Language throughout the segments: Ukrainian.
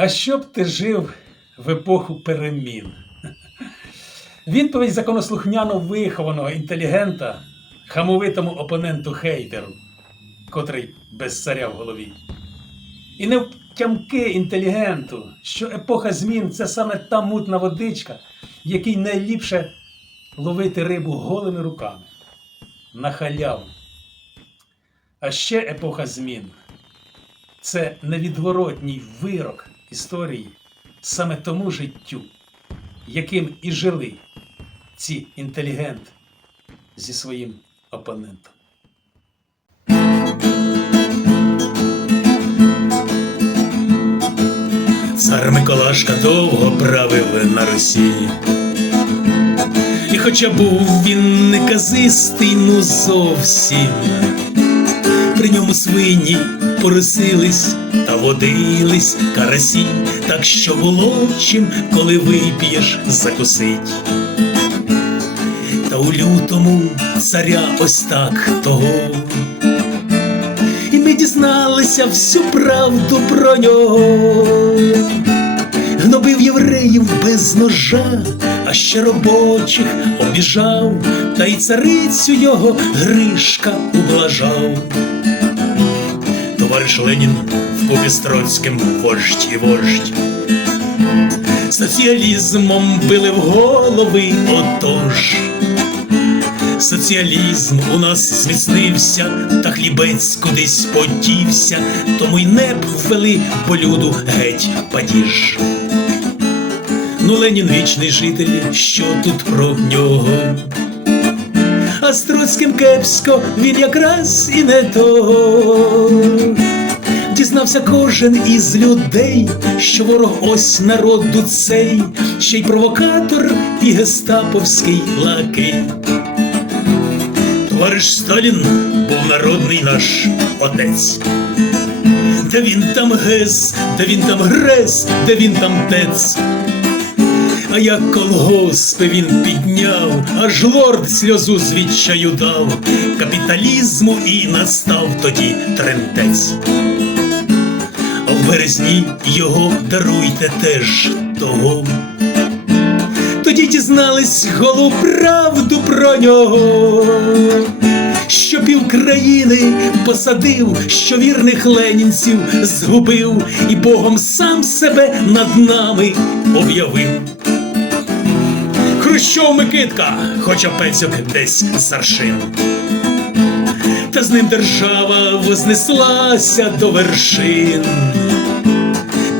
А щоб ти жив в епоху перемін? Відповідь законослухняно вихованого інтелігента, хамовитому опоненту хейтеру, котрий без царя в голові. І не втямки інтелігенту, що епоха змін це саме та мутна водичка, якій найліпше ловити рибу голими руками. На халяву. А ще епоха змін це невідворотній вирок історії саме тому життю, яким і жили ці інтелігенти зі своїм опонентом. Цар Миколашка довго правив на Росі. І хоча був він не казистий, ну зовсім, при ньому свині поросились та водились карасі, так що було чим, коли вип'єш, закусить. Та у лютому царя ось так того. І ми дізналися всю правду про нього. Гнобив євреїв без ножа, а ще робочих обіжав, та й царицю його Гришка ублажав. Товариш Ленін в купі з Троцьким вождь і вождь. Соціалізмом били в голови отож. Соціалізм у нас зміцнився, та хлібець кудись подівся, тому й не ввели по люду геть падіж. Ну, Ленін вічний житель, що тут про нього? А з Троцьким кепсько він якраз і не того. Дізнався кожен із людей, що ворог ось народу цей, ще й провокатор і гестаповський лакей. Товариш Сталін був народний наш отець. Де він там гес, де він там грес, де він там тец. А як колгоспи він підняв, аж лорд сльозу з відчаю дав, капіталізму і настав тоді трендець. Березні його даруйте теж того. Тоді дізнались голу правду про нього, що півкраїни посадив, що вірних ленінців згубив, і Богом сам себе над нами об'явив. Хрущов Микитка, хоча пецьок десь з аршин. Та з ним держава вознеслася до вершин.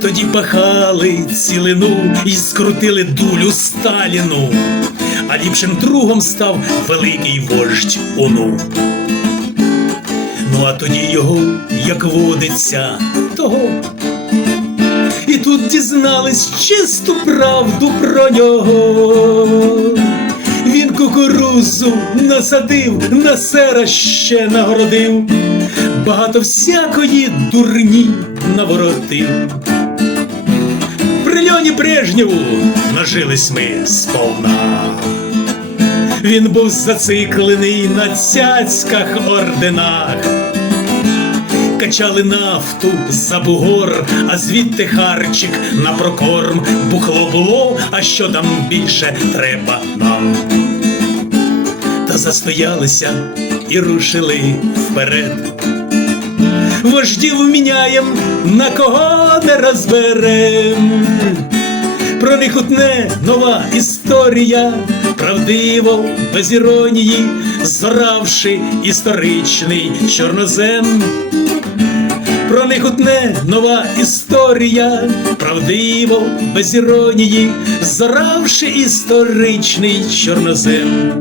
Тоді пахали цілину і скрутили дулю Сталіну, а ліпшим другом став великий вождь Уну. Ну а тоді його, як водиться, того. І тут дізнались чисту правду про нього. Він кукурузу насадив, на сера ще нагородив, багато всякої дурні наворотив. Льоні Брежнєву нажились ми сповна. Він був зациклений на цяцьках орденах. Качали нафту за бугор, а звідти харчик на прокорм. Бухло було, а що там більше треба нам. Та застоялися і рушили вперед. Вождів міняєм, на кого не розберем. Про них утне нова історія, правдиво, без іронії, зоравши історичний чорнозем. Про них утне нова історія, правдиво, без іронії, зоравши історичний чорнозем.